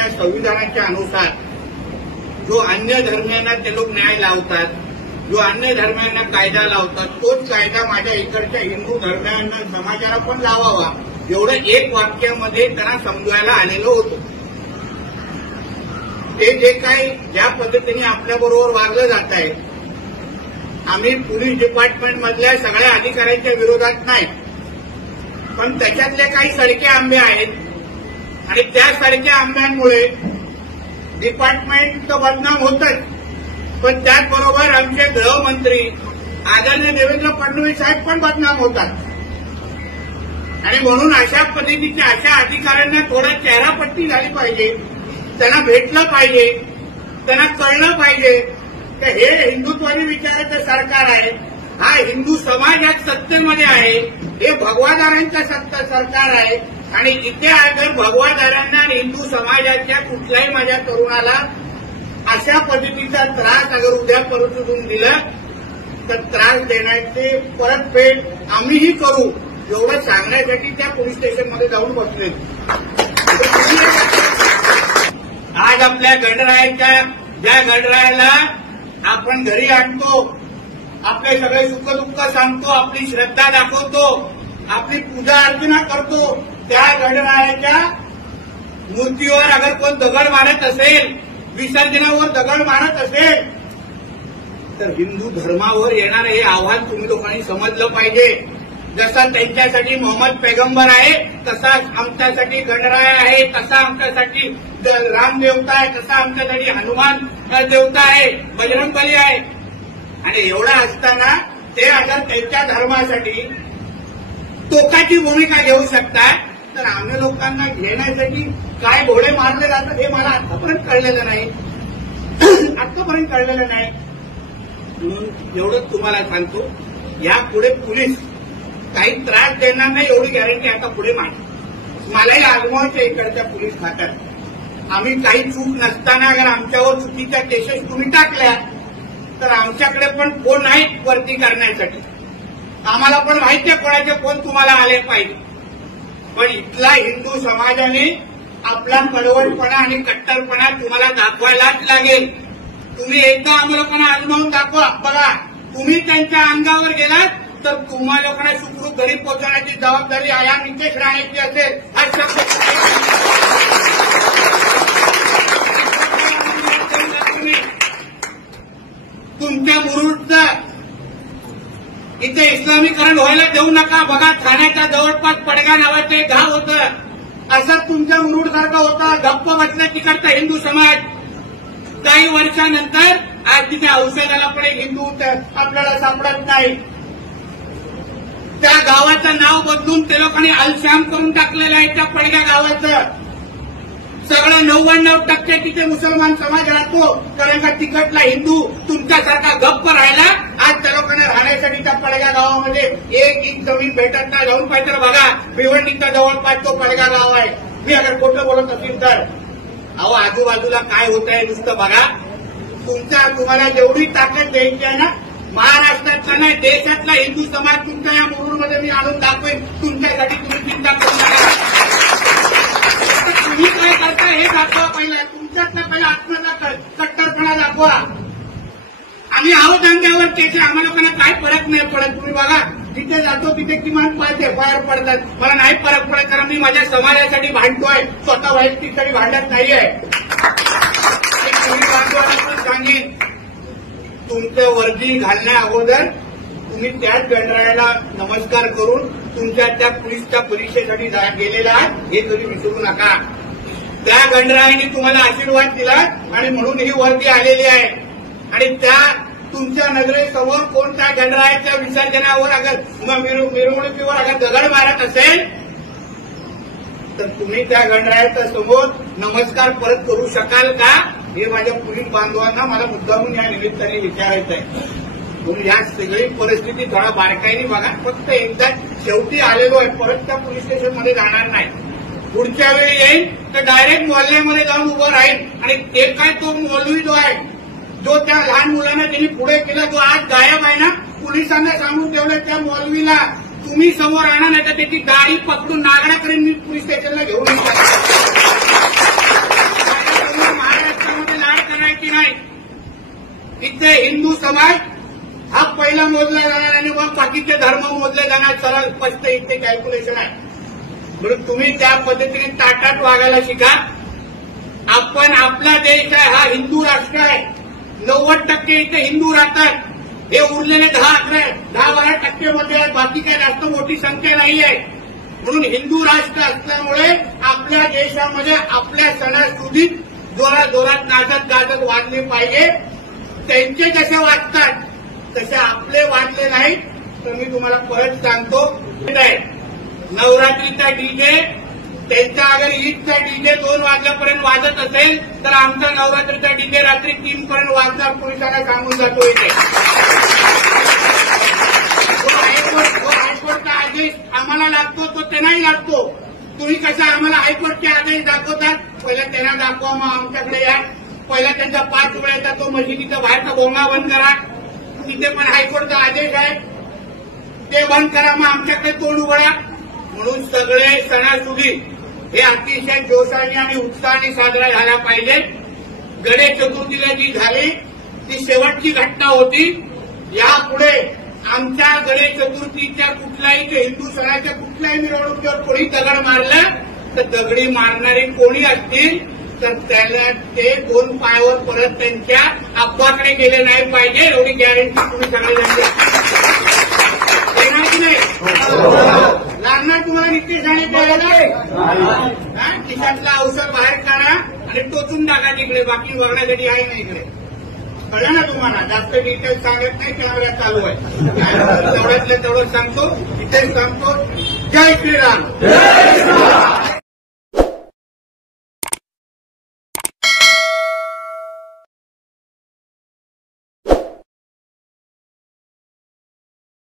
त्यांच्या संविधानाच्या अनुसार जो अन्य धर्मियांना ते लोक न्याय लावतात, जो अन्य धर्मियांना कायदा लावतात, तोच कायदा माझ्या इकडच्या हिंदू धर्मियांना समाजाला पण लावावा एवढं एक वाक्यामध्ये त्यांना समजवायला आलेलो होतो. ते जे काही ज्या पद्धतीने आपल्याबरोबर वागलं जात आहे, आम्ही पोलीस डिपार्टमेंटमधल्या सगळ्या अधिकाऱ्यांच्या विरोधात नाही, पण त्याच्यातले काही सडके आंबे आहेत आणि त्या सडक्या आंब्यांमुळे डिपार्टमेंट तर बदनाम होतच, पण त्याचबरोबर आमचे गृहमंत्री आदरणीय देवेंद्र फडणवीस साहेब पण बदनाम होतात. आणि म्हणून अशा पद्धतीच्या अशा अधिकाऱ्यांना थोडा चेहरापट्टी झाली पाहिजे, त्यांना भेटलं पाहिजे, त्यांना कळलं पाहिजे की हे हिंदुत्वादी विचाराचं सरकार आहे, हा हिंदू समाज या सत्तेमध्ये आहे, हे भगवादारांचं सरकार आहे आणि इथे अगर भगवादारांना आणि हिंदू समाजाच्या कुठल्याही माझ्या तरुणाला अशा पद्धतीचा त्रास अगर उद्या परतून दिला तर त्रास देण्याचे परतफेड आम्हीही करू एवढं सांगण्यासाठी त्या पोलीस स्टेशनमध्ये जाऊन बसले. आज आपल्या गणरायाच्या ज्या गणरायाला आपण घरी आणतो, आपले सगळे सुखदुःख सांगतो, आपली श्रद्धा दाखवतो, आपली पूजा अर्चना करतो, त्या गणरायाच्या मूर्तीवर अगर कोण दगड मारत असेल, विसर्जनावर दगड मारत असेल तर हिंदू धर्मावर येणारं हे आव्हान तुम्ही लोकांनी समजलं पाहिजे. जसा त्यांच्यासाठी मोहम्मद पैगंबर आहे, तसा आमच्यासाठी गणराय आहे, तसा आमच्यासाठी रामदेवता आहे, तसा आमच्यासाठी हनुमान देवता आहे, बजरंगबली आहे. आणि एवढा असताना ते अगर त्यांच्या धर्मासाठी टोकाची भूमिका घेऊ शकतात तर आम्ही लोकांना घेण्यासाठी काय घोडे मारले जातात हे मला आतापर्यंत कळलेलं नाही. म्हणून एवढंच तुम्हाला सांगतो, यापुढे पोलीस काही त्रास देणार नाही एवढी गॅरंटी आता पुढे मलाही आजमावायच्या इकडच्या पोलीस खात्यात. आम्ही काही चूक नसताना अगर आमच्यावर चुकीच्या केसेस तुम्ही टाकल्या तर आमच्याकडे पण फोन आहेत वरती करण्यासाठी, आम्हाला पण माहितीये कोणाचे फोन तुम्हाला आले पाहिजे. पण इथला हिंदू समाजाने आपला कडवटपणा आणि कट्टरपणा तुम्हाला दाखवायलाच लागेल. तुम्ही एकदा आम्हा लोकांना आजमावून दाखवा. बघा, तुम्ही त्यांच्या अंगावर गेलात तर तुम्हा लोकांना सुखरूप घरी पोहोचवण्याची जबाबदारी या नितेश राणेची असेल. तुमच्या मुरुडचं इथे इस्लामीकरण व्हायला देऊ नका. बघा, ठाण्याच्या जवळपास पडगा नावाचं एक गाव होतं, असंच तुमच्या मुरुडसारखं होता. गप्प बसला तिकडचा हिंदू समाज. काही वर्षानंतर आज तिथे औषधाला पण एक हिंदू आपल्याला सापडत नाही. त्या गावाचं नाव बदलून ते लोकांनी अलश्याम करून टाकलेलं आहे. त्या पडग्या गावाचं सगळं 99% तिथे मुसलमान समाज राहतो, कारण का तिकडला हिंदू तुमच्यासारखा गप्प राहिला. आज त्या लोकांना राहण्यासाठी त्या पडग्या गावामध्ये 1 इंच जमीन भेटत नाही. जाऊन पाहिजे बघा, भिवंडीच्या जवळपास तो पडगा गाव आहे. मी अगर खोटं बोलत असेल तर अहो, आजूबाजूला काय होत आहे नुसतं बघा. तुम्हाला जेवढी ताकद द्यायची आहे ना, महाराष्ट्रातला नाही देशातला हिंदू समाज तुमच्या या मुरुडमध्ये मी आणून दाखवेन. तुमच्यासाठी तुम्ही चिंता करू नका. तुम्ही काय करता हे दाखवा पहिला. तुमच्यातला पहिला आत्म्याचा कट्टरपणा दाखवा. आम्ही आहोत अंगावर केस, आम्हाला लोकांना काय फरक नाही पडत. तुम्ही बघा, जिथे जातो तिथे किमान 5 FIR पडतात. मला नाही फरक पडत, कारण मी माझ्या समाजासाठी भांडतोय, स्वतः वैयक्तिकसाठी भांडत नाहीये. सांगेन, तुमचं वर्दी घालण्या अगोदर तुम्ही त्याच गणरायाला नमस्कार करून तुमच्या त्या पोलीसच्या परीक्षेसाठी गेलेला हे कधी विसरू नका. त्या गणरायाने तुम्हाला आशीर्वाद दिला आणि म्हणून ही वर्दी आलेली आहे. आणि त्या तुमच्या नजरेसमोर कोणत्या गणरायाच्या विसर्जनावर अगर मिरवणुकीवर अगर दगड मारत असेल तर तुम्ही त्या गणरायाच्या समोर नमस्कार परत करू शकाल का, हे माझ्या पोलीस बांधवांना मला मुद्दामून या निमित्ताने विचारायचं आहे. म्हणून या सगळी परिस्थिती थोडा बारकाईने बघा. फक्त एकदा शेवटी आलेलो आहे, परत त्या पोलीस स्टेशनमध्ये जाणार नाही. पुढच्या वेळी येईल तर डायरेक्ट मोहल्ल्यामध्ये जाऊन उभं राहील. आणि ते काय तो मौलवी जो आहे, जो त्या लहान मुलांना त्यांनी पुढे केला, जो आज गायब आहे ना, पोलिसांना सांगून ठेवलं त्या मौलवीला तुम्ही समोर आणा, नाही तर त्याची गाडी पकडून नागडा करीन मी पोलीस स्टेशनला घेऊन येतो. मोजायची नाही. इथे हिंदू समाज हा पहिला मोजला जाणार आणि मग बाकीचे धर्म मोजले जाणार. सरळ स्पष्ट इथे कॅल्क्युलेशन आहे. म्हणून तुम्ही त्या पद्धतीने ताटात वागायला शिका. आपण आपला देश आहे, हा हिंदू राष्ट्र आहे. 90% इथे हिंदू राहतात. हे उरलेले 10-12% मध्ये आहेत. बाकी काय जास्त मोठी संख्या नाही आहे. म्हणून हिंदू राष्ट्र असल्यामुळे आपल्या देशामध्ये आपल्या सणासुदीत जोरात नाचत गाजत वाजले पाहिजे. त्यांचे जसे वाजतात तसे आपले वाजले नाहीत. तर मी तुम्हाला परत सांगतो, नवरात्रीचा डीजे त्यांचा अगर ईदचा डीजे 2 वाजल्यापर्यंत वाजत असेल तर आमचा नवरात्रीचा डीजे रात्री 3 पर्यंत वाजणार. पोलिसांना सांगून जातो इथे. हायकोर्टचा आदेश आम्हाला लागतो तो त्यांनाही लागतो. तुम्ही कसा आम्हाला हायकोर्टचे आदेश दाखवतात, पहिला त्यांना दाखवा मग आमच्याकडे या. पहिला त्यांचा 5 वेळेचा तो मशिदीचा बाहेरचा भोंगा बंद करा. तिथे पण हायकोर्टचा आदेश आहे, ते बंद करा. मग आमच्याकडे तोंड उघडा. म्हणून सगळे सणासुदी हे अतिशय जोशाने आणि उत्साहाने साजरा झाला पाहिजे. गणेश चतुर्थीला जी झाली ती शेवटची घटना होती. यापुढे आमच्या गणेश चतुर्थीच्या कुठल्याही हिंदू सणाच्या कुठल्याही मिरवणुकीवर कोणी दगड मारलं तर दगडी मारणारे कोणी असतील तर त्याला ते 2 पायावर परत त्यांच्या अब्बाकडे गेले नाही पाहिजे. एवढी गॅरंटी तुम्ही सगळे देणार की नाही? लागणार तुम्हाला निश्चित सांगितलं. खिशातला औषध बाहेर काढा आणि टोचून टाका तिकडे. बाकी बघण्यासाठी आहे नाही इकडे. कळलं ना तुम्हाला? जास्त डिटेल्स सांगत नाही, कॅमेरा चालू आहे. तेवढ्यातलं तेवढं सांगतो, डिटेल्स सांगतो. जय श्रीराम.